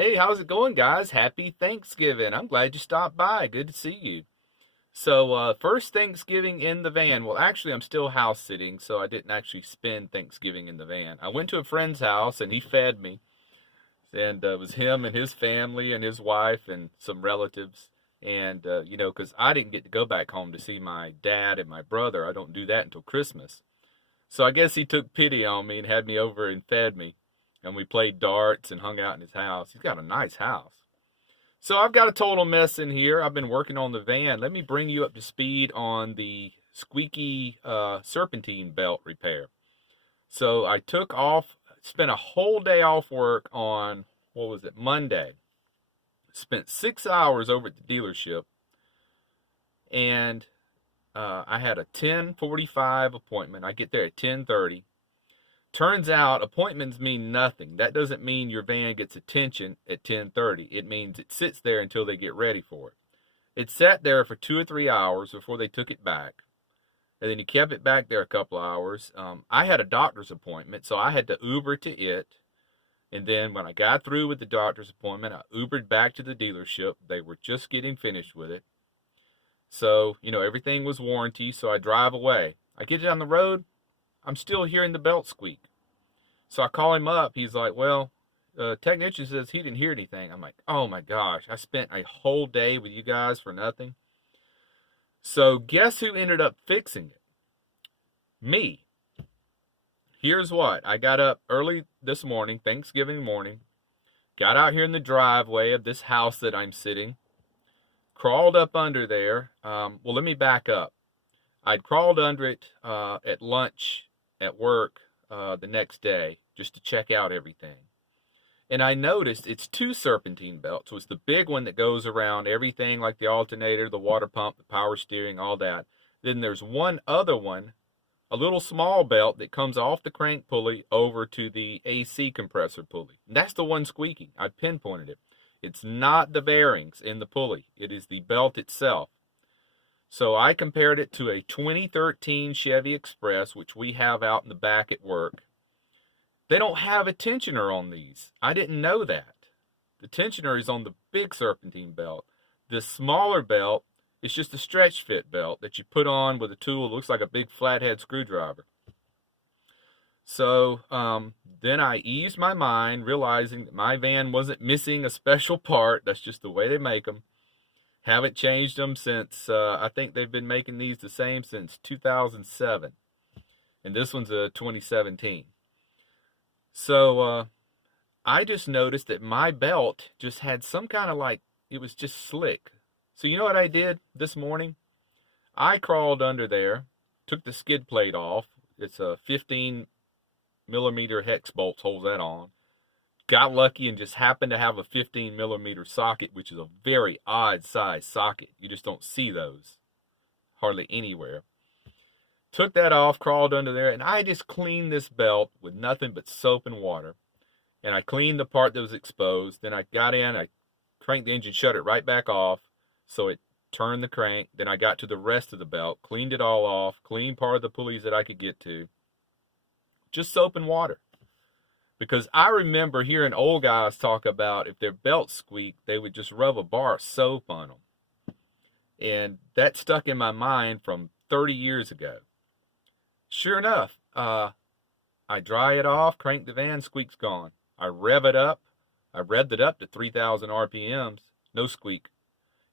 Hey, how's it going, guys? Happy Thanksgiving. I'm glad you stopped by. Good to see you. First Thanksgiving in the van. Well, actually, I'm still house sitting, so I didn't actually spend Thanksgiving in the van. I went to a friend's house and he fed me, and it was him and his family and his wife and some relatives. Because I didn't get to go back home to see my dad and my brother. I don't do that until Christmas. So I guess he took pity on me and had me over and fed me. And we played darts and hung out in his house. He's got a nice house. So I've got a total mess in here. I've been working on the van. Let me bring you up to speed on the squeaky serpentine belt repair. So I took off, spent a whole day off work on, what was it, Monday. Spent 6 hours over at the dealership, and I had a 10:45 appointment. I get there at 10:30. Turns out appointments mean nothing. That doesn't mean your van gets attention at 10:30. It means it sits there until they get ready for it. It sat there for 2 or 3 hours before they took it back. And then he kept it back there a couple of hours. I had a doctor's appointment, so I had to Uber to it. And then when I got through with the doctor's appointment, I Ubered back to the dealership. They were just getting finished with it. So, everything was warranty, so I drive away. I get down the road, I'm still hearing the belt squeak. So I call him up. He's like, well, technician says he didn't hear anything. I'm like, oh my gosh, I spent a whole day with you guys for nothing. So guess who ended up fixing it? Me. Here's what. I got up early this morning, Thanksgiving morning, got out here in the driveway of this house that I'm sitting, crawled up under there. Let me back up. I'd crawled under it at lunch at work the next day just to check out everything. And I noticed it's two serpentine belts. So it's the big one that goes around everything like the alternator, the water pump, the power steering, all that. Then there's one other one, a little small belt that comes off the crank pulley over to the AC compressor pulley. And that's the one squeaking. I pinpointed it. It's not the bearings in the pulley. It is the belt itself. So I compared it to a 2013 Chevy Express, which we have out in the back at work. They don't have a tensioner on these. I didn't know that. The tensioner is on the big serpentine belt. This smaller belt is just a stretch fit belt that you put on with a tool that looks like a big flathead screwdriver. So then I eased my mind, realizing that my van wasn't missing a special part. That's just the way they make them. Haven't changed them since, I think they've been making these the same since 2007. And this one's a 2017. So I just noticed that my belt just had some kind of it was just slick. So you know what I did this morning? I crawled under there, took the skid plate off. It's a 15 millimeter hex bolt, holds that on. Got lucky and just happened to have a 15 millimeter socket, which is a very odd size socket. You just don't see those hardly anywhere. Took that off, crawled under there, and I just cleaned this belt with nothing but soap and water. And I cleaned the part that was exposed. Then I got in, I cranked the engine, shut it right back off, so it turned the crank. Then I got to the rest of the belt, cleaned it all off, cleaned part of the pulleys that I could get to. Just soap and water. Because I remember hearing old guys talk about if their belts squeaked, they would just rub a bar of soap on them. And that stuck in my mind from 30 years ago. Sure enough, I dry it off, crank the van, squeak's gone. I rev it up. I revved it up to 3,000 RPMs. No squeak.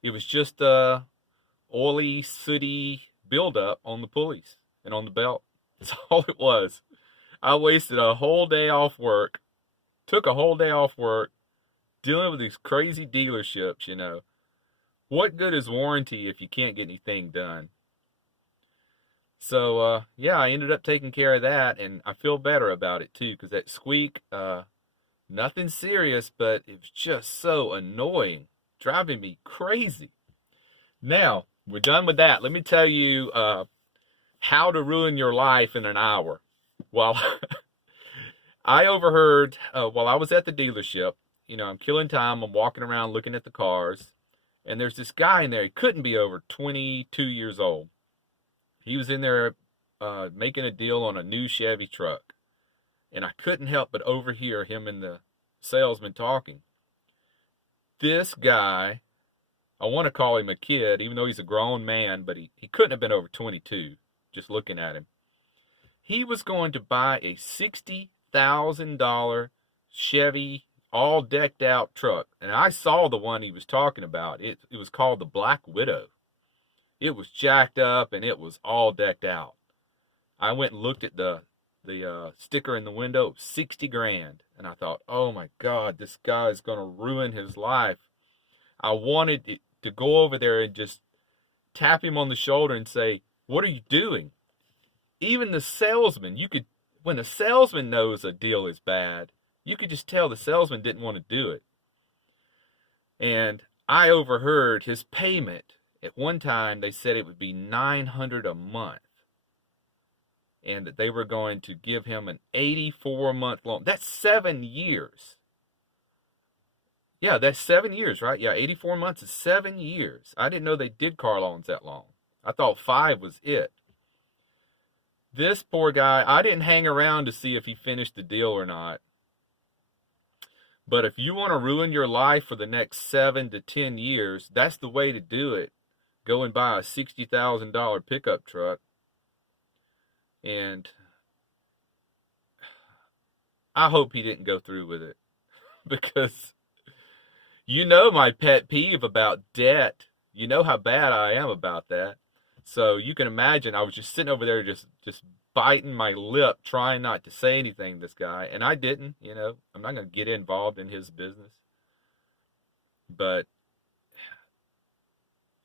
It was just oily, sooty buildup on the pulleys and on the belt. That's all it was. I wasted a whole day off work, took a whole day off work, dealing with these crazy dealerships. What good is warranty if you can't get anything done? So, I ended up taking care of that, and I feel better about it, too, because that squeak, nothing serious, but it was just so annoying, driving me crazy. Now, we're done with that. Let me tell you how to ruin your life in an hour. Well, I overheard, while I was at the dealership, I'm killing time, I'm walking around looking at the cars, and there's this guy in there, he couldn't be over 22 years old. He was in there making a deal on a new Chevy truck, and I couldn't help but overhear him and the salesman talking. This guy, I want to call him a kid, even though he's a grown man, but he couldn't have been over 22, just looking at him. He was going to buy a $60,000 Chevy all decked out truck. And I saw the one he was talking about. It was called the Black Widow. It was jacked up and it was all decked out. I went and looked at the sticker in the window, 60 grand. And I thought, oh my God, this guy is going to ruin his life. I wanted to go over there and just tap him on the shoulder and say, what are you doing? Even the salesman, when a salesman knows a deal is bad, you could just tell the salesman didn't want to do it. And I overheard his payment. At one time, they said it would be $900 a month. And that they were going to give him an 84-month loan. That's 7 years. Yeah, that's 7 years, right? Yeah, 84 months is 7 years. I didn't know they did car loans that long. I thought 5 was it. This poor guy, I didn't hang around to see if he finished the deal or not. But if you want to ruin your life for the next 7 to 10 years, that's the way to do it. Go and buy a $60,000 pickup truck. And I hope he didn't go through with it. Because you know my pet peeve about debt. You know how bad I am about that. So you can imagine I was just sitting over there just biting my lip, trying not to say anything to this guy. And I didn't, I'm not going to get involved in his business. But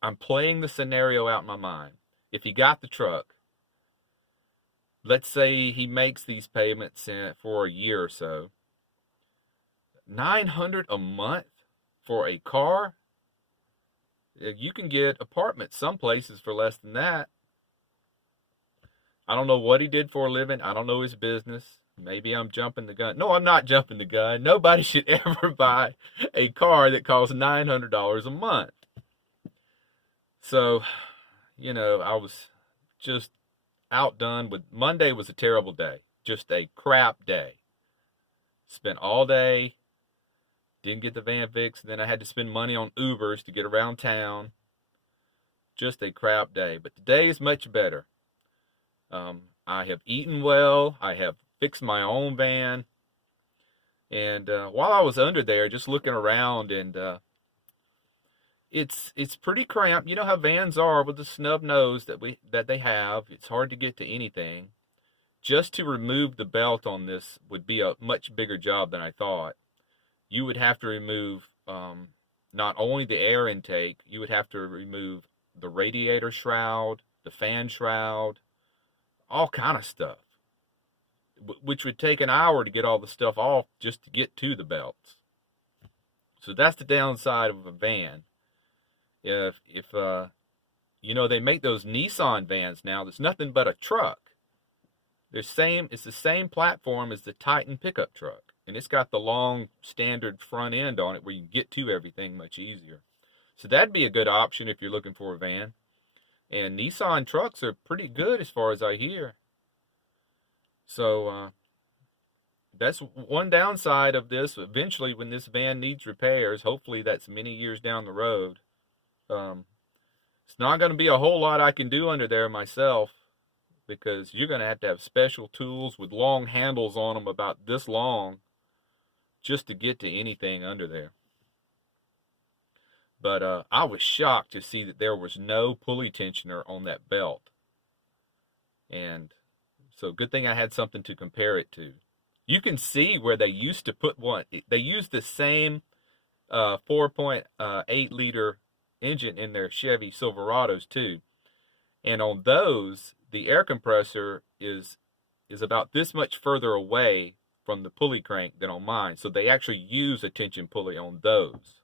I'm playing the scenario out in my mind. If he got the truck, let's say he makes these payments for a year or so. $900 a month for a car? You can get apartments some places for less than that. I don't know what he did for a living. I don't know his business. Maybe I'm jumping the gun. No, I'm not jumping the gun. Nobody should ever buy a car that costs $900 a month. So, I was just outdone with Monday was a terrible day. Just a crap day. Spent all day, didn't get the van fixed, then I had to spend money on Ubers to get around town. Just a crap day. But today is much better. I have eaten well. I have fixed my own van. And while I was under there, just looking around, and it's pretty cramped. You know how vans are with the snub nose that they have. It's hard to get to anything. Just to remove the belt on this would be a much bigger job than I thought. You would have to remove not only the air intake, you would have to remove the radiator shroud, the fan shroud, all kind of stuff, which would take an hour to get all the stuff off just to get to the belts. So that's the downside of a van. If they make those Nissan vans now that's nothing but a truck. It's the same platform as the Titan pickup truck. And it's got the long standard front end on it where you can get to everything much easier. So that'd be a good option if you're looking for a van. And Nissan trucks are pretty good as far as I hear. So that's one downside of this. Eventually, when this van needs repairs, hopefully that's many years down the road, it's not going to be a whole lot I can do under there myself, because you're going to have special tools with long handles on them about this long just to get to anything under there. But I was shocked to see that there was no pulley tensioner on that belt. And so good thing I had something to compare it to. You can see where they used to put one. They used the same 4.8 liter engine in their Chevy Silverados too. And on those, the air compressor is about this much further away from the pulley crank than on mine. So they actually use a tension pulley on those.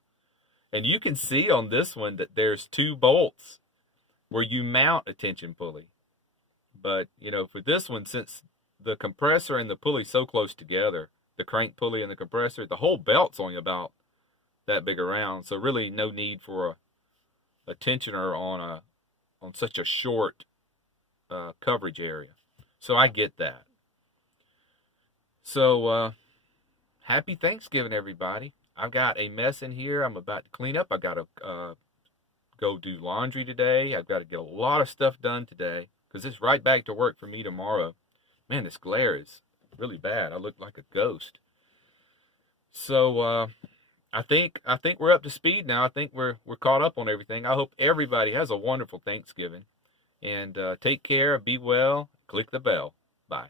And you can see on this one that there's 2 bolts where you mount a tension pulley. But, for this one, since the compressor and the pulley so close together, the crank pulley and the compressor, the whole belt's only about that big around. So really no need for a tensioner on such a short coverage area. So I get that. So happy Thanksgiving, everybody. I've got a mess in here I'm about to clean up. I got to go do laundry today. I've got to get a lot of stuff done today because it's right back to work for me tomorrow. Man, this glare is really bad. I look like a ghost. So I think we're up to speed now. I think we're caught up on everything. I hope everybody has a wonderful Thanksgiving, and take care. Be well. Click the bell. Bye.